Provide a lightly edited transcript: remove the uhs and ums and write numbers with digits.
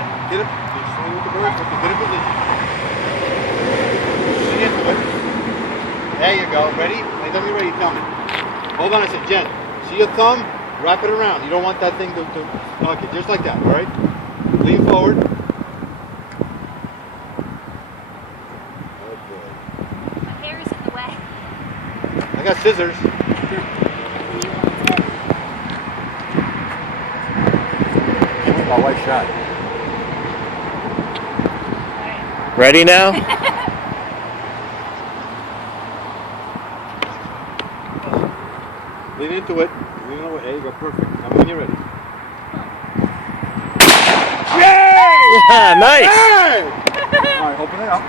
get him. Just swing with the bird. Okay, get in position. Sit into it. There you go. Ready? Anytime you're ready, tell me. Hold on a second. Jen, see your thumb? Wrap it around. You don't want that thing to... Okay, just like that, all right? Lean forward. My hair is in the way. I got scissors. My white shot. Ready now? Lean into it. Lean into it. There you go. Perfect. Now when you're ready. Yay! Yeah, nice. Yay! All right, open it up.